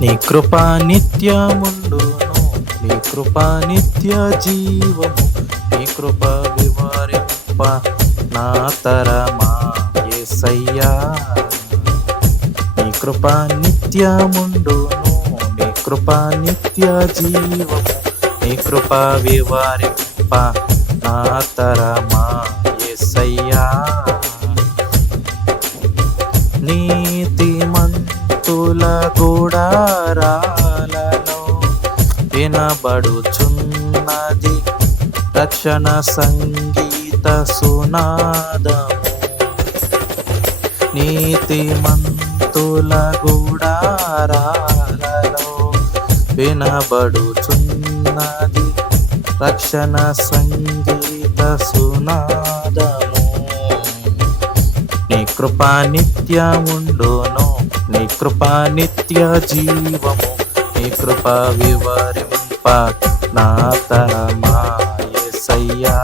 నీ కృప నిత్యముండును నీ కృపా నిత్య జీవము నీ కృప వివరింప నా తరమా ఏసయ్యా. నీ కృప నిత్యముండును నీ కృపా నిత్య జీవము నీ కృప వివరింప నా తరమా ఏసయ్యా. నీతి నీతిమంతుల గుడారాలలో వినబడుచున్నది. రక్షణ సంగీత సునాదము. నీతిమంతుల గుడారాలలో వినబడుచున్నది. రక్షణ సంగీత సునాదము. నీ కృపా నిత్యముండును నీ కృప నిత్య జీవము నీ కృప వివరింప నా తరమా యేసయ్యా